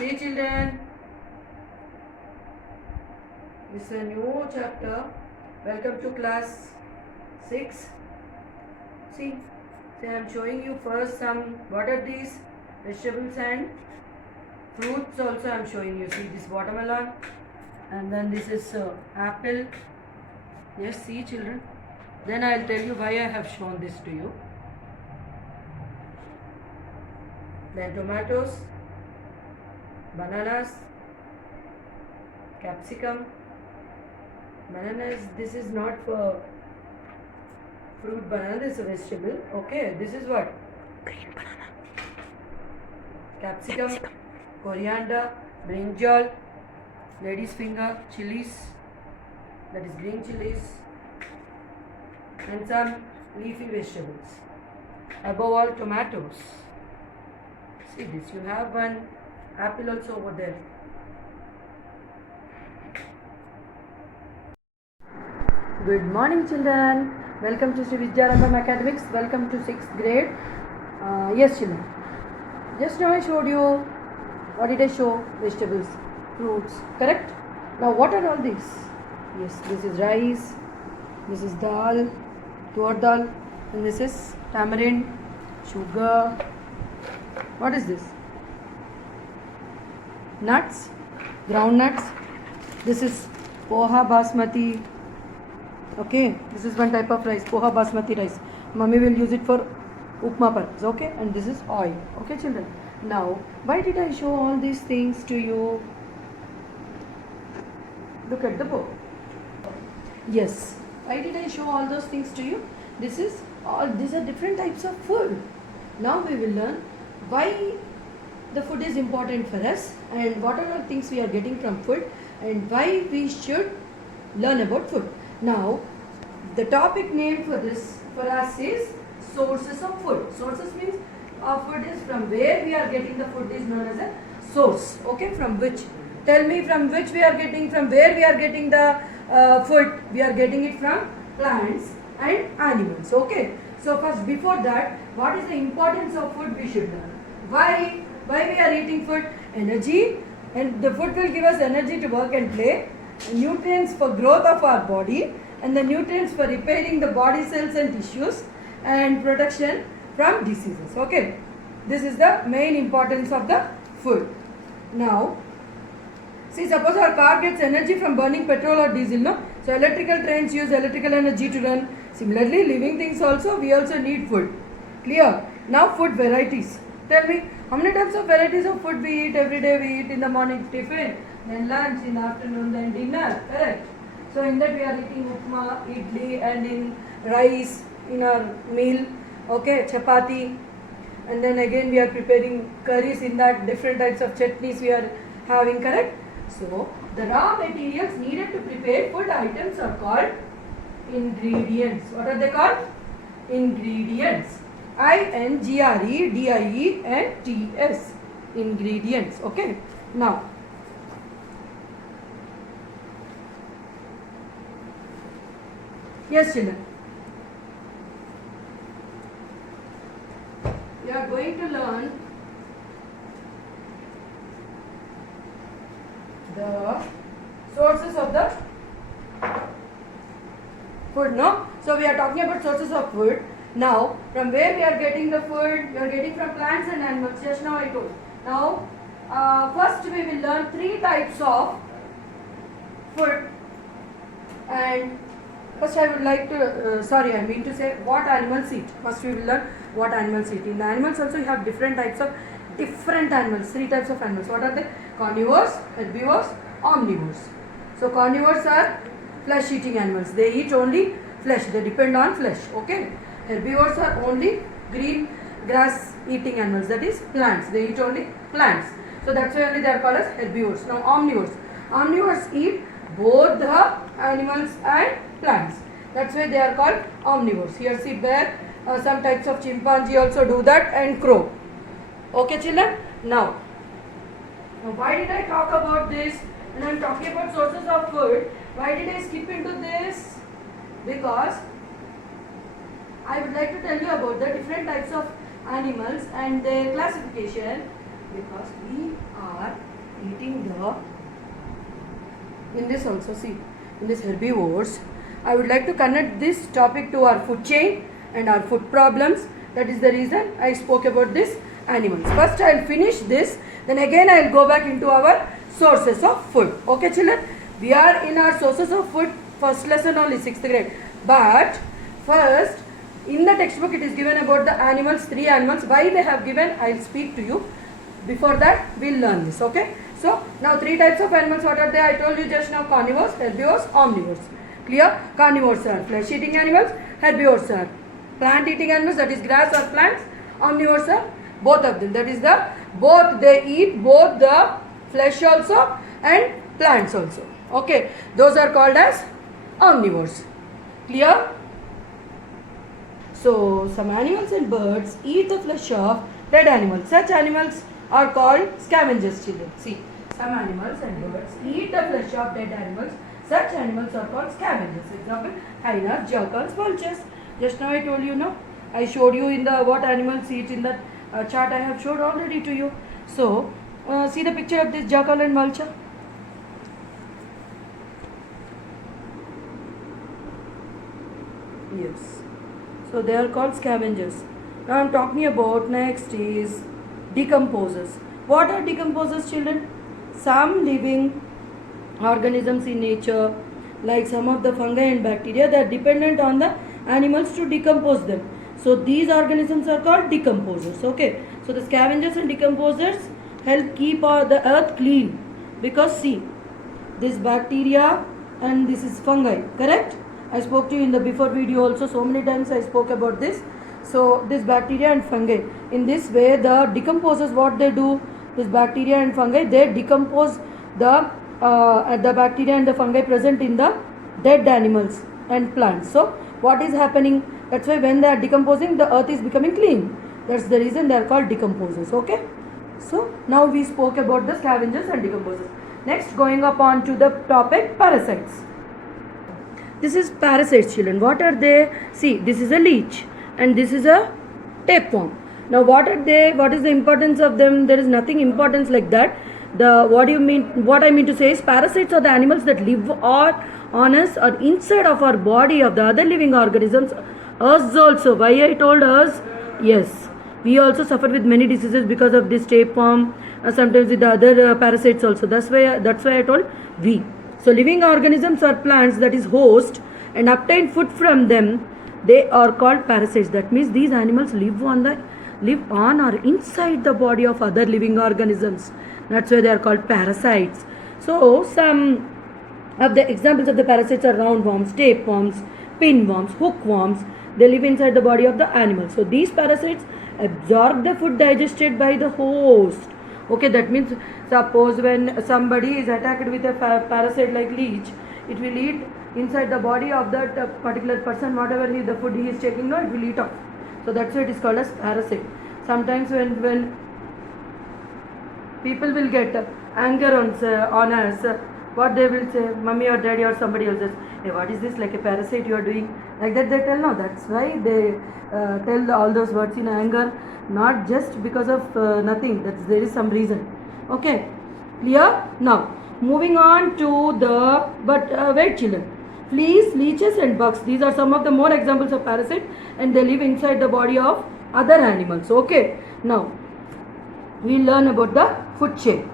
See children, this is a new chapter. Welcome to class 6. See, I am showing you first some, what are these? Vegetables and fruits also I am showing you. See this watermelon, and then this is apple. Yes, see children. Then I will tell you why I have shown this to you. Then tomatoes, bananas, capsicum. Bananas, this is not for fruit banana, this is a vegetable. Okay, this is what? Green banana. Capsicum, coriander, brinjal, lady's finger, chilies, that is green chilies, and some leafy vegetables. Above all, tomatoes. See this, you have one apple also over there. Good morning children. Welcome to Sri Vidyarambham Academics. Welcome to 6th grade. Yes children. Just now I showed you, what did I show? Vegetables, fruits, correct? Now what are all these? Yes, this is rice, this is dal, tur dal, and this is tamarind, sugar. What is this? Nuts, ground nuts. This is poha basmati. Okay, this is one type of rice, poha basmati rice. Mummy will use it for upma purpose. Okay, and this is oil. Okay children. Now why did I show all these things to you? Look at the book. Yes, why did I show all those things to you? These are different types of food. Now we will learn why the food is important for us and what are all things we are getting from food and why we should learn about food. Now the topic name for us is sources of food. Sources means food is from where we are getting the food is known as a source. Okay, from which? Tell me from which we are getting, from where we are getting the food. We are getting it from plants and animals. Okay. So first, before that, what is the importance of food we should learn? Why we are eating food? Energy, and the food will give us energy to work and play, nutrients for growth of our body, and the nutrients for repairing the body cells and tissues, and protection from diseases. Okay, this is the main importance of the food. Now, see, suppose our car gets energy from burning petrol or diesel, no? So electrical trains use electrical energy to run. Similarly, living things also, we also need food. Clear? Now food varieties. Tell me, how many types of varieties of food we eat every day? We eat in the morning tiffin, then lunch, in the afternoon, then dinner. Correct? So in that we are eating upma, idli, and in rice, in our meal. Okay, chapati. And then again we are preparing curries, in that different types of chutneys we are having. Correct? So the raw materials needed to prepare food items are called ingredients. What are they called? Ingredients. INGREDIENTS. Ingredients. Okay. Now, yes children, we are going to learn the sources of the food, no? So we are talking about sources of food. Now, from where we are getting the food? We are getting from plants and animals. Just now I told. Now, first we will learn 3 types of food. And first I would like to, I mean to say what animals eat. First we will learn what animals eat. In the animals also you have different types of different animals. 3 types of animals. What are they? Carnivores, herbivores, omnivores. So carnivores are flesh eating animals. They eat only flesh. They depend on flesh. Okay. Herbivores are only green grass eating animals. That is plants. They eat only plants. So that's why only they are called as herbivores. Now omnivores. Omnivores eat both the animals and plants. That's why they are called omnivores. Here see bear, some types of chimpanzee also do that, and crow. Okay children. Now why did I talk about this? When I am talking about sources of food, why did I skip into this? Because I would like to tell you about the different types of animals and their classification, because we are eating the, in this also, see, in this herbivores, I would like to connect this topic to our food chain and our food problems. That is the reason I spoke about this animals. First I will finish this, then again I will go back into our sources of food. Okay children, we are in our sources of food first lesson only, 6th grade. But first, in the textbook it is given about the animals, 3 animals. Why they have given, I will speak to you. Before that we will learn this. Okay, so now 3 types of animals. What are they? I told you just now: carnivores, herbivores, omnivores. Clear? Carnivores are flesh eating animals, herbivores are plant eating animals, that is grass or plants. Omnivores are both of them, that is the both, they eat both the flesh also and plants also. Okay, those are called as omnivores. Clear? So some animals and birds eat the flesh of dead animals. Such animals are called scavengers, children. See, some animals and birds eat the flesh of dead animals. Such animals are called scavengers. Example: hyenas, jackals, vultures. Just now I told you, no? I showed you in the what animals eat in that chart. I have showed already to you. So see the picture of this jackal and vulture. Yes. So they are called scavengers. Now I am talking about next is decomposers. What are decomposers, children? Some living organisms in nature, like some of the fungi and bacteria, they are dependent on the animals to decompose them. So these organisms are called decomposers. Okay. So the scavengers and decomposers help keep the earth clean, because see, this bacteria and this is fungi, correct? I spoke to you in the before video also, so many times I spoke about this. So this bacteria and fungi, in this way the decomposers, what they do, this bacteria and fungi, they decompose the bacteria and the fungi present in the dead animals and plants. So what is happening? That's why when they are decomposing, the earth is becoming clean. That's the reason they are called decomposers. Okay. So now we spoke about the scavengers and decomposers. Next, going up on to the topic parasites. This is parasites, children. What are they? See, this is a leech and this is a tapeworm. Now what are they? What is the importance of them? There is nothing importance like that. What do you mean? What I mean to say is, parasites are the animals that live on us or inside of our body of the other living organisms. Us also. Why I told us? Yes, we also suffer with many diseases because of this tapeworm. Sometimes with the other parasites also. That's why I told we. So living organisms or plants that is host and obtain food from them, they are called parasites. That means these animals live on or inside the body of other living organisms. That's why they are called parasites. So some of the examples of the parasites are roundworms, tapeworms, pinworms, hookworms. They live inside the body of the animal. So these parasites absorb the food digested by the host. Okay, that means suppose when somebody is attacked with a parasite like leech, it will eat inside the body of that particular person, whatever the food he is taking, no, it will eat off. So that's why it is called as parasite. Sometimes when people will get anger on us, what they will say, mummy or daddy or somebody else says, hey, what is this, like a parasite you are doing? Like that they tell. No, that's why they tell all those words in anger, not just because of nothing. There is some reason. Okay, clear? Now moving on to the wait, children. Fleas, leeches and bugs, these are some of the more examples of parasites, and they live inside the body of other animals. Okay, now we learn about the food chain.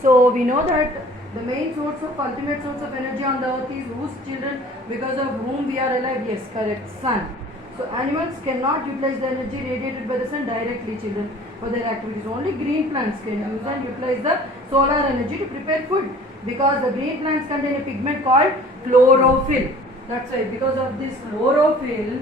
So we know that the main source of ultimate source of energy on the earth is whose, children? Because of whom we are alive? Yes, correct, sun. So animals cannot utilize the energy radiated by the sun directly, children, for their activities. Only green plants can use and utilize the solar energy to prepare food, because the green plants contain a pigment called chlorophyll. That's why, because of this chlorophyll,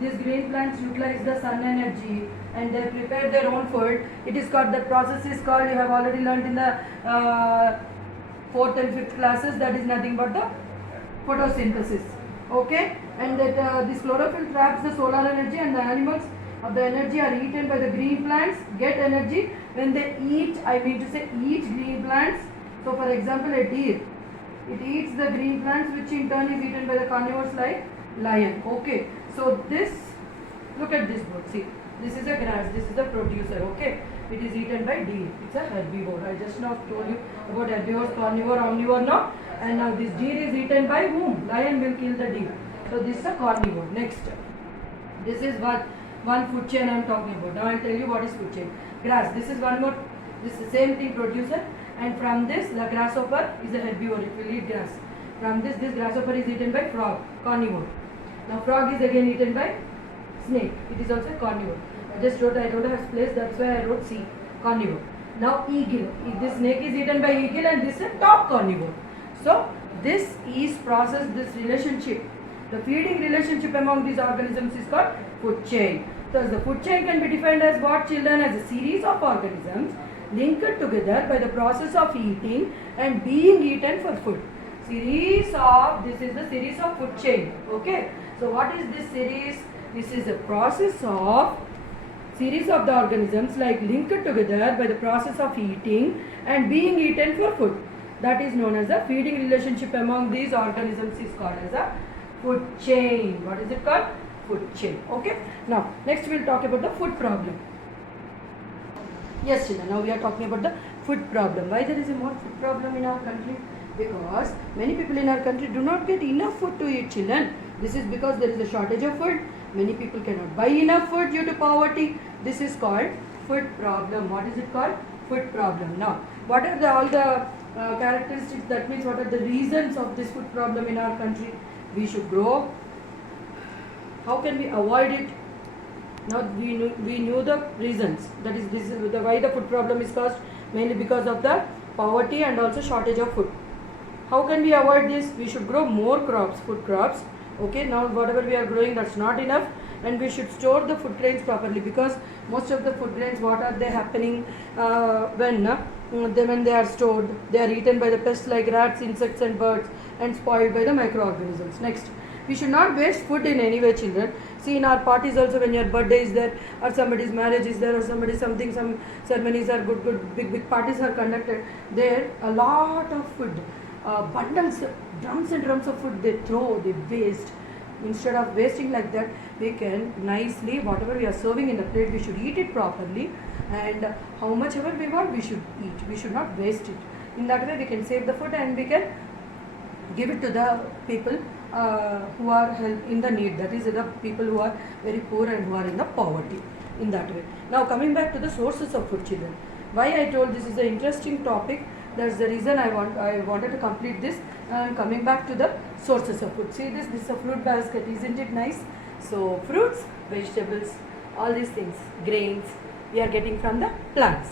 these green plants utilize the sun energy and they prepare their own food. It is called, the process is called, you have already learned in the 4th and 5th classes, that is nothing but the photosynthesis. Okay, and that this chlorophyll traps the solar energy, and the animals of the energy are eaten by the green plants, get energy when they eat, I mean to say eat green plants. So for example, a deer, it eats the green plants, which in turn is eaten by the carnivores like lion. Okay, so this, look at this board, see, This is a grass. This is the producer. Okay, it is eaten by deer. It's a herbivore. I just now told you about herbivores, carnivore, omnivore. No, and now this deer is eaten by whom? Lion will kill the deer. So this is a carnivore. Next, this is one food chain I am talking about. Now I will tell you what is food chain. Grass. This is one more. This is the same thing, producer. And from this, the grasshopper is a herbivore. It will eat grass. From this grasshopper is eaten by frog, carnivore. Now frog is again eaten by snake. It is also a carnivore. I just wrote, I don't have place, that's why I wrote C, carnivore. Now eagle. This snake is eaten by eagle and this is a top carnivore. So this is process, this relationship. The feeding relationship among these organisms is called food chain. Thus the food chain can be defined as what, children? As a series of organisms linked together by the process of eating and being eaten for food. This is the series of food chain. Okay. So what is this series? This is a process of series of the organisms like linked together by the process of eating and being eaten for food. That is known as the feeding relationship among these organisms is called as a food chain. What is it called? Food chain. Okay. Now next we will talk about the food problem. Yes, children. Now we are talking about the food problem. Why there is a more food problem in our country? Because many people in our country do not get enough food to eat, children. This is because there is a shortage of food. Many people cannot buy enough food due to poverty. This is called food problem. What is it called? Food problem. Now, what are all the characteristics? That means what are the reasons of this food problem in our country? We should grow. How can we avoid it? Now we knew the reasons. That is, this is why the food problem is caused, mainly because of the poverty and also shortage of food. How can we avoid this? We should grow more crops, food crops. Okay, now whatever we are growing, that's not enough, and we should store the food grains properly, because most of the food grains, what are they happening when they are stored? They are eaten by the pests like rats, insects and birds, and spoiled by the microorganisms. Next, we should not waste food in any way, children. See, in our parties also, when your birthday is there, or somebody's marriage is there, or somebody's something, some ceremonies are good, big parties are conducted, there a lot of food, bundles, drums and drums of food they throw, they waste. Instead of wasting like that, we can nicely, whatever we are serving in the plate, we should eat it properly, and how much ever we want, we should eat. We should not waste it. In that way, we can save the food and we can give it to the people who are in the need. That is, the people who are very poor and who are in the poverty. In that way. Now coming back to the sources of food, children. Why I told this is an interesting topic. That's the reason I wanted to complete this. And coming back to the sources of food. See this is a fruit basket, isn't it nice? So fruits, vegetables, all these things, grains, we are getting from the plants.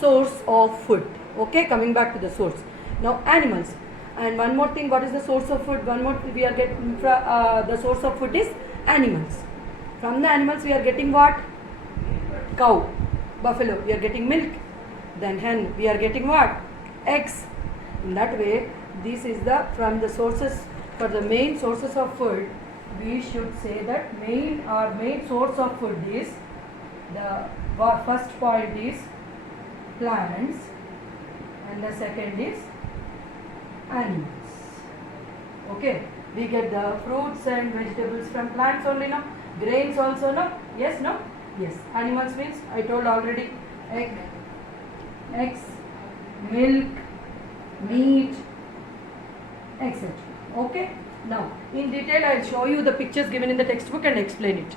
Source of food. Okay, coming back to the source. Now animals. And one more thing, what is the source of food? One more thing, we are getting the source of food is animals. From the animals we are getting what? Cow, buffalo, we are getting milk. Then hen, we are getting what? Eggs. In that way, this is from the sources, for the main sources of food, we should say that main source of food is, the first point is plants, and the second is animals. Okay, we get the fruits and vegetables from plants only, no? Grains also, no? Yes, no? Yes. Animals means, I told already, eggs, milk, meat, etc. Okay. Now, in detail, I will show you the pictures given in the textbook and explain it.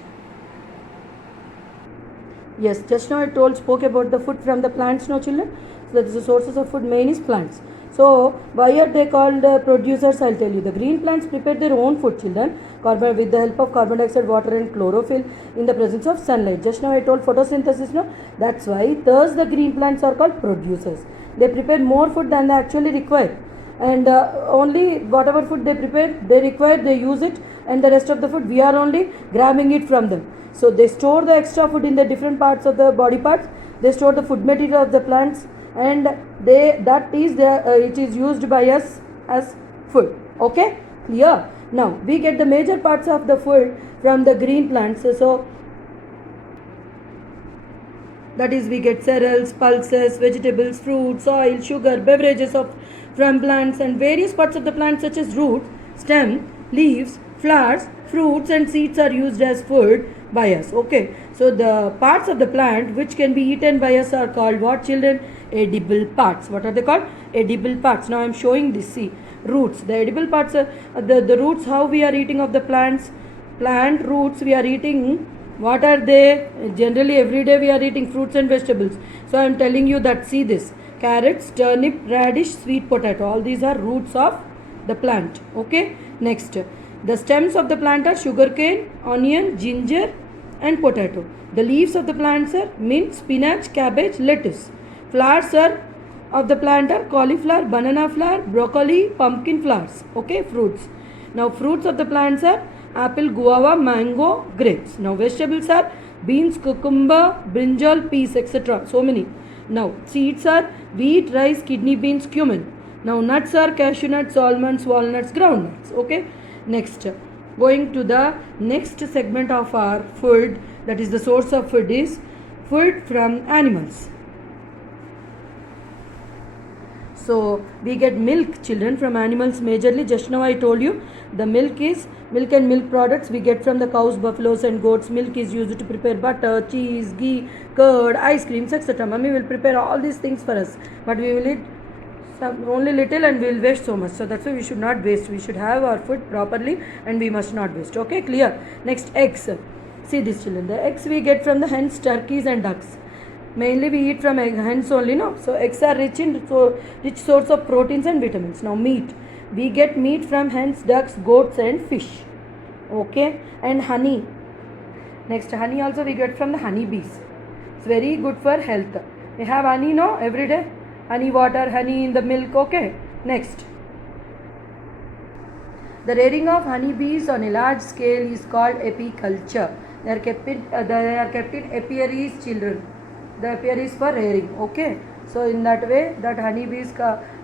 Yes, just now I spoke about the food from the plants, no children? So that is the sources of food, main is plants. So, why are they called producers? I'll tell you. The green plants prepare their own food, children, with the help of carbon dioxide, water and chlorophyll in the presence of sunlight. Just now I told photosynthesis, no? That's why, thus the green plants are called producers. They prepare more food than they actually require. And only whatever food they prepare, they require, they use it, and the rest of the food, we are only grabbing it from them. So, they store the extra food in the different parts of the body parts. They store the food material of the plants, and it is used by us as food. Okay, clear? Now we get the major parts of the food from the green plants. So that is, we get cereals, pulses, vegetables, fruits, oil, sugar, beverages from plants, and various parts of the plant such as roots, stem, leaves, flowers, fruits and seeds are used as food by us. Okay, so the parts of the plant which can be eaten by us are called what, children? Edible parts. What are they called? Edible parts. Now I am showing this. See, roots. The edible parts are the roots. How we are eating of the plants? Plant roots we are eating. What are they? Generally every day we are eating fruits and vegetables. So I am telling you that, see this, carrots, turnip, radish, sweet potato, all these are roots of the plant. Okay, next, the stems of the plant are sugarcane, onion, ginger and potato. The leaves of the plants are mint, spinach, cabbage, lettuce. Flowers are of the plant are cauliflower, banana flower, broccoli, pumpkin flowers. Okay, fruits. Now fruits of the plants are apple, guava, mango, grapes. Now vegetables are beans, cucumber, brinjal, peas, etc. So many. Now seeds are wheat, rice, kidney beans, cumin. Now nuts are cashew nuts, almonds, walnuts, groundnuts. Okay. Next, going to the next segment of our food, that is the source of food, is food from animals. So we get milk, children, from animals majorly. Just now I told you the milk is milk and milk products we get from the cows, buffaloes and goats. Milk is used to prepare butter, cheese, ghee, curd, ice creams, etc. Mummy will prepare all these things for us, but we will eat only little and we will waste so much. So that's why we should not waste. We should have our food properly and we must not waste. Okay, clear? Next, eggs. See this, children. The eggs we get from the hens, turkeys and ducks. Mainly we eat from hens only, no? So eggs are rich source of proteins and vitamins. Now meat. We get meat from hens, ducks, goats and fish. Okay, and honey. Next, honey also we get from the honey bees. It's very good for health. We have honey, no, every day. Honey water, honey in the milk. Okay. Next, the rearing of honey bees on a large scale is called apiculture. They are kept in apiaries, children. The apiary is for rearing. Okay, so in that way, that honey bees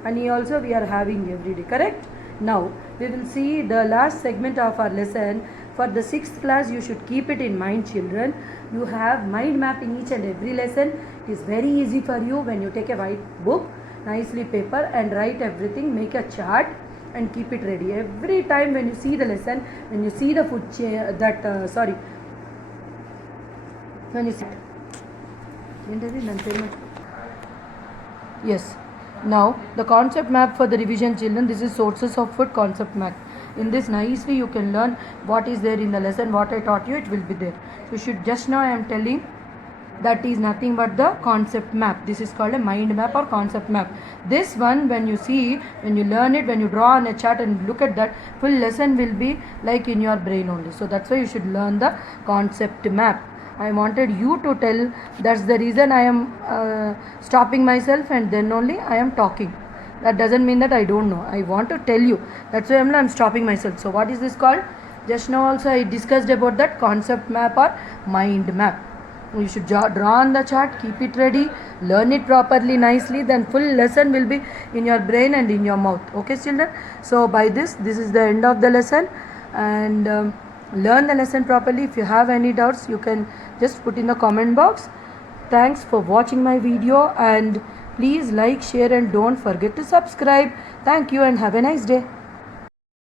honey also we are having every day. Correct? Now we will see the last segment of our lesson. For the 6th class, you should keep it in mind, children. You have mind map in each and every lesson. It is very easy for you when you take a white book, nicely paper and write everything, make a chart and keep it ready. Every time when you see the lesson, when you see the food when you see yes. Now the concept map for the revision, children. This is sources of food concept map. In this nicely you can learn what is there in the lesson, what I taught you, it will be there. So you should, just now I am telling, that is nothing but the concept map. This is called a mind map or concept map. This one, when you see, when you learn it, when you draw on a chart and look at that, full lesson will be like in your brain only. So that's why you should learn the concept map. I wanted you to tell, that's the reason I am stopping myself and then only I am talking. That doesn't mean that I don't know. I want to tell you. That's why I'm stopping myself. So what is this called? Just now also I discussed about that concept map or mind map. You should draw on the chart, keep it ready, learn it properly, nicely, then full lesson will be in your brain and in your mouth. Okay, children? So by this is the end of the lesson, and learn the lesson properly. If you have any doubts, you can just put in the comment box. Thanks for watching my video, and please like, share and don't forget to subscribe. Thank you and have a nice day.